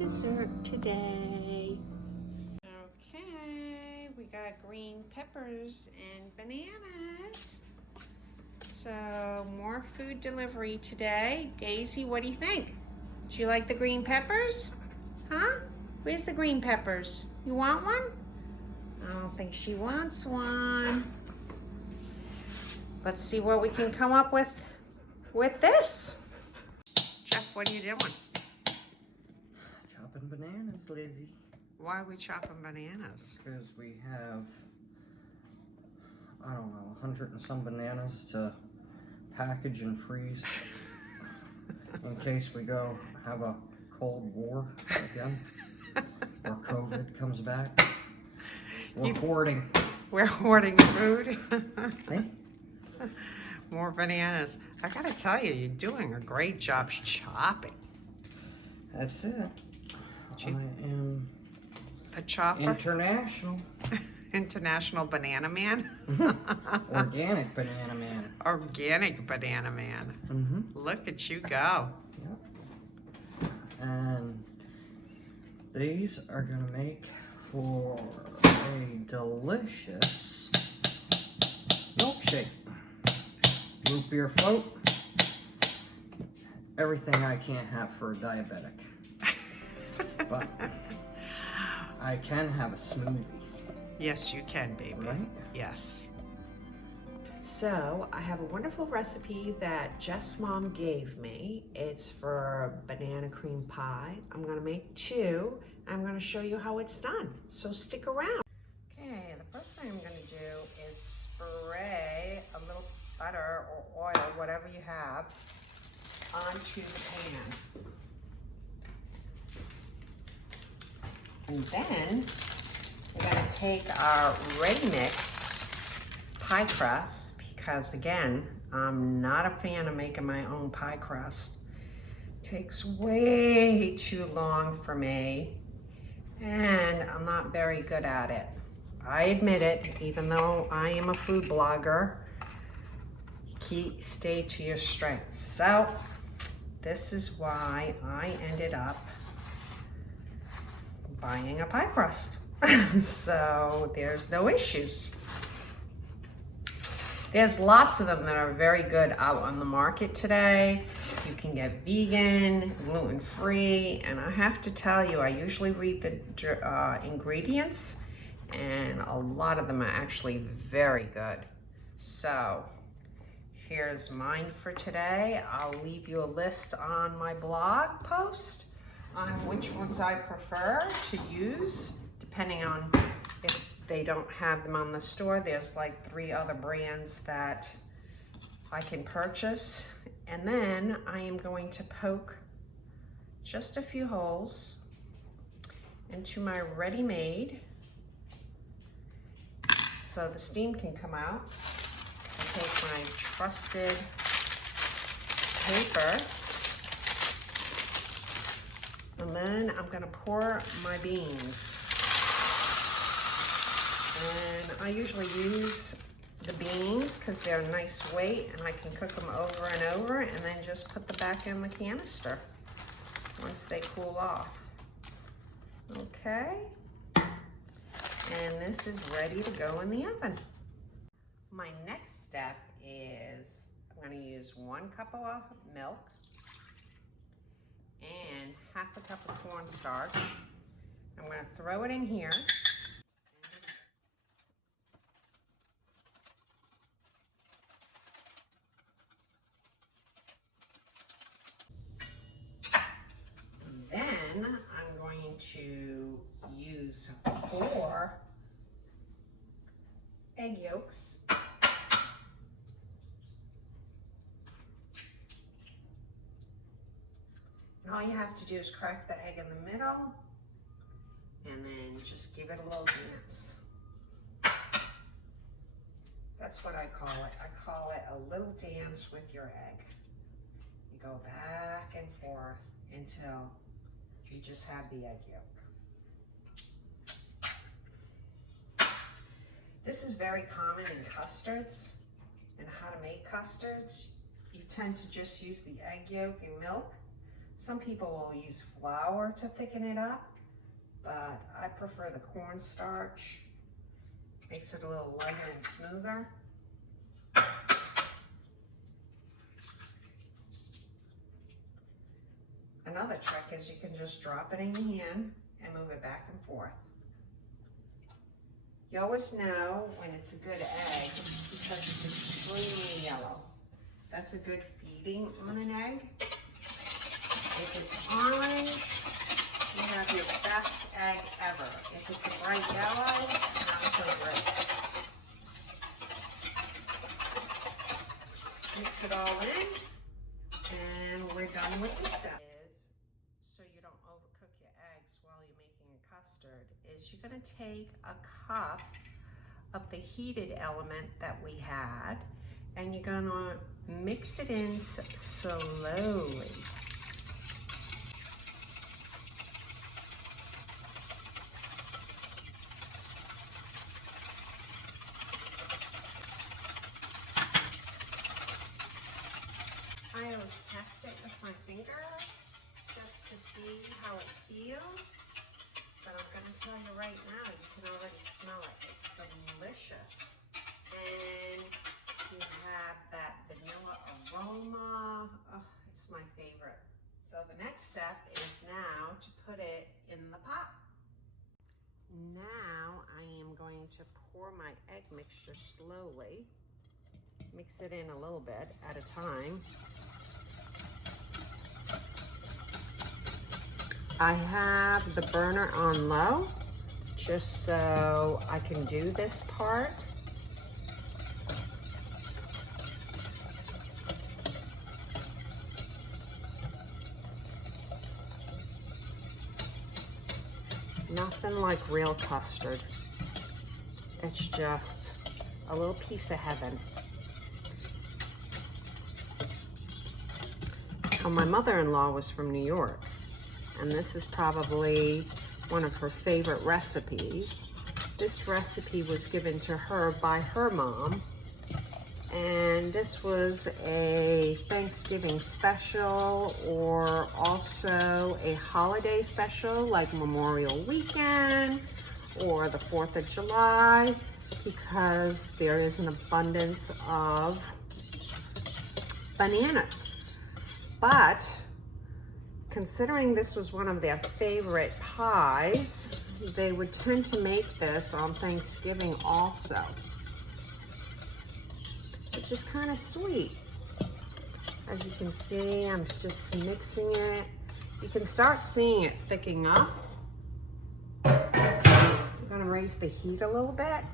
dessert today. Okay, we got green peppers and bananas. So more food delivery today. Daisy, what do you think? Do you like the green peppers? Huh? Where's the green peppers? You want one? I don't think she wants one. Let's see what we can come up with this. Jeff, what are you doing? Chopping bananas, Lizzy. Why are we chopping bananas? Because we have, I don't know, 100 and some bananas to package and freeze in case we go have a cold war again or COVID comes back. We're hoarding. We're hoarding food. Hey? More bananas. I gotta tell you, you're doing a great job chopping. That's it. I am a chopper. International. International banana man. Organic banana man. Organic banana man. Look at you go. Yep. And these are gonna make for a delicious milkshake. Root beer float. Everything I can't have for a diabetic. But I can have a smoothie. Yes, you can, baby. Right? Yes. So I have a wonderful recipe that Jess' mom gave me. It's for banana cream pie. I'm gonna make two. I'm gonna show you how it's done. So stick around. Okay, the first thing I'm gonna do is spray a little butter or oil, whatever you have, onto the pan. And then we're gonna take our ready mix pie crust, because again, I'm not a fan of making my own pie crust. It takes way too long for me, and I'm not very good at it. I admit it, even though I am a food blogger. Stay to your strengths. So this is why I ended up buying a pie crust. So there's no issues. There's lots of them that are very good out on the market today. You can get vegan, gluten-free, and I have to tell you, I usually read the ingredients, and a lot of them are actually very good. So here's mine for today. I'll leave you a list on my blog post on which ones I prefer to use, depending on if they don't have them on the store. There's like 3 other brands that I can purchase. And then I am going to poke just a few holes into my ready-made so the steam can come out. I take my trusted paper, and then I'm gonna pour my beans. And I usually use the beans because they're a nice weight and I can cook them over and over, and then just put them back in the canister once they cool off. Okay, and this is ready to go in the oven. My next step is I'm going to use 1 cup of milk and half a cup of cornstarch. I'm going to throw it in here. Then I'm going to use 4 egg yolks. And all you have to do is crack the egg in the middle and then just give it a little dance. That's what I call it. I call it a little dance with your egg. You go back and forth until you just have the egg yolk. This is very common in custards and how to make custards. You tend to just use the egg yolk and milk. Some people will use flour to thicken it up, but I prefer the cornstarch. Makes it a little lighter and smoother. Another trick is you can just drop it in your hand and move it back and forth. You always know when it's a good egg because it's extremely yellow. That's a good feeding on an egg. If it's orange, you have your best egg ever. If it's a bright yellow, not so great. Mix it all in, and we're done with the step. So you don't overcook your eggs while you're making a custard, is you're gonna take a cup of the heated element that we had, and you're gonna mix it in slowly. I always test it with my finger just to see how it feels, but I'm gonna tell you right now, you can already smell it. It's delicious. And you have that vanilla aroma. Oh, it's my favorite. So the next step is now to put it in the pot. Now I am going to pour my egg mixture slowly. Mix it in a little bit at a time. I have the burner on low just so I can do this part. Nothing like real custard. It's just a little piece of heaven. Well, my mother-in-law was from New York, and this is probably one of her favorite recipes. This recipe was given to her by her mom, and this was a Thanksgiving special or also a holiday special like Memorial Weekend or the 4th of July, because there is an abundance of bananas. But considering this was one of their favorite pies, they would tend to make this on Thanksgiving also. It's just kind of sweet. As you can see, I'm just mixing it. You can start seeing it thickening up. I'm gonna raise the heat a little bit.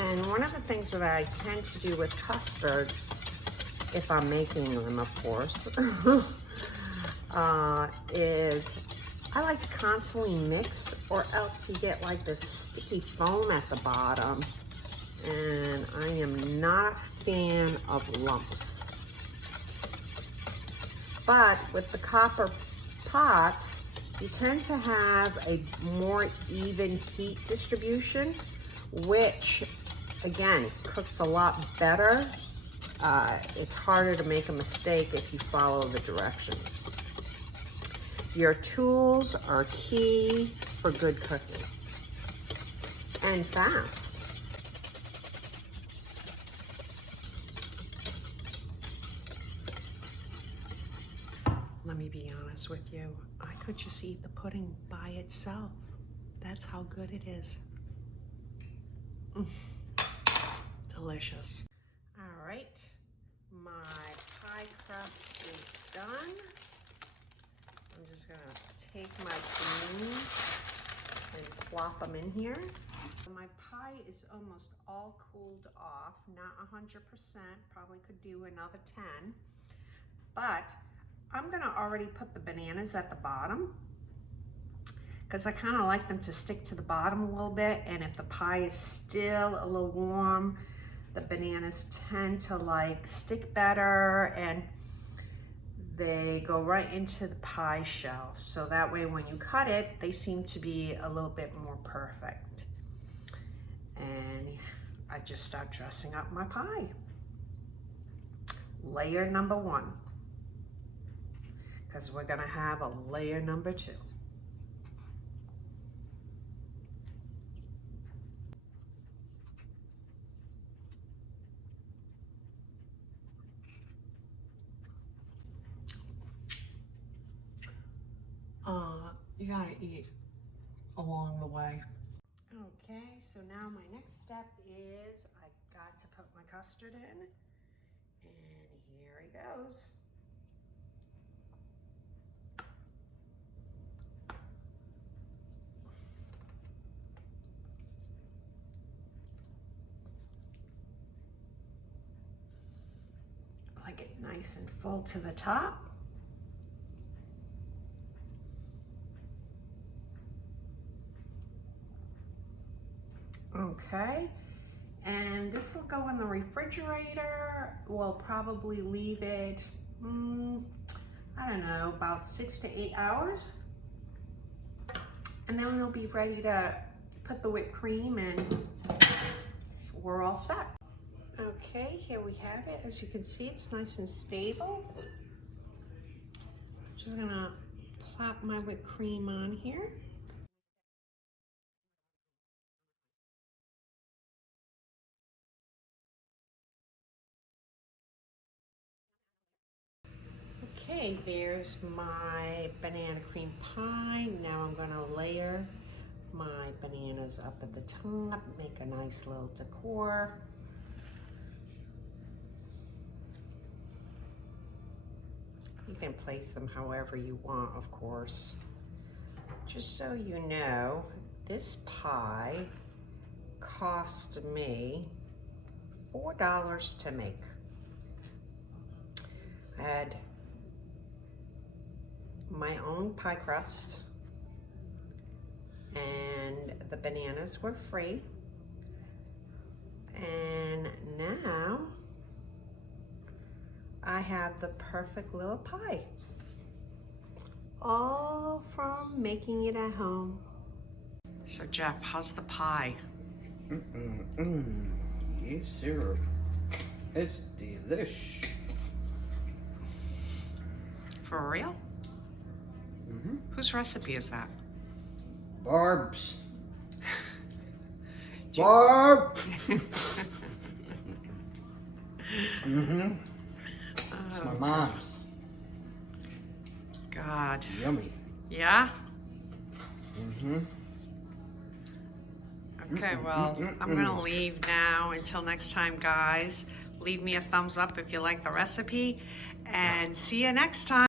And one of the things that I tend to do with custards, if I'm making them, of course, is I like to constantly mix, or else you get like this sticky foam at the bottom. And I am not a fan of lumps. But with the copper pots, you tend to have a more even heat distribution, which again, cooks a lot better. It's harder to make a mistake if you follow the directions. Your tools are key for good cooking, and fast. Let me be honest with you, I could just eat the pudding by itself. That's how good it is. Delicious. All right, my pie crust is done. I'm just gonna take my beans and plop them in here. My pie is almost all cooled off, not 100%, probably could do another 10, but I'm gonna already put the bananas at the bottom because I kind of like them to stick to the bottom a little bit, and if the pie is still a little warm, the bananas tend to like stick better and they go right into the pie shell. So that way when you cut it, they seem to be a little bit more perfect. And I just start dressing up my pie. Layer number 1, because we're gonna have a layer number 2. You gotta eat along the way. Okay, so now my next step is I got to put my custard in, and here he goes. I like it nice and full to the top. Okay, and this will go in the refrigerator. We'll probably leave it, I don't know, about 6 to 8 hours. And then it'll be ready to put the whipped cream and we're all set. Okay, here we have it. As you can see, it's nice and stable. Just gonna plop my whipped cream on here. Okay, there's my banana cream pie. Now I'm gonna layer my bananas up at the top, make a nice little decor. You can place them however you want, of course. Just so you know, this pie cost me $4 to make. I had my own pie crust, and the bananas were free. And now I have the perfect little pie, all from making it at home. So Jeff, how's the pie? Yes, sir. It's delish. For real? Whose recipe is that? Barb's. Barb! It's my mom's. God. Yummy. Yeah? Okay, well, I'm gonna leave now. Until next time, guys. Leave me a thumbs up if you like the recipe, and see you next time.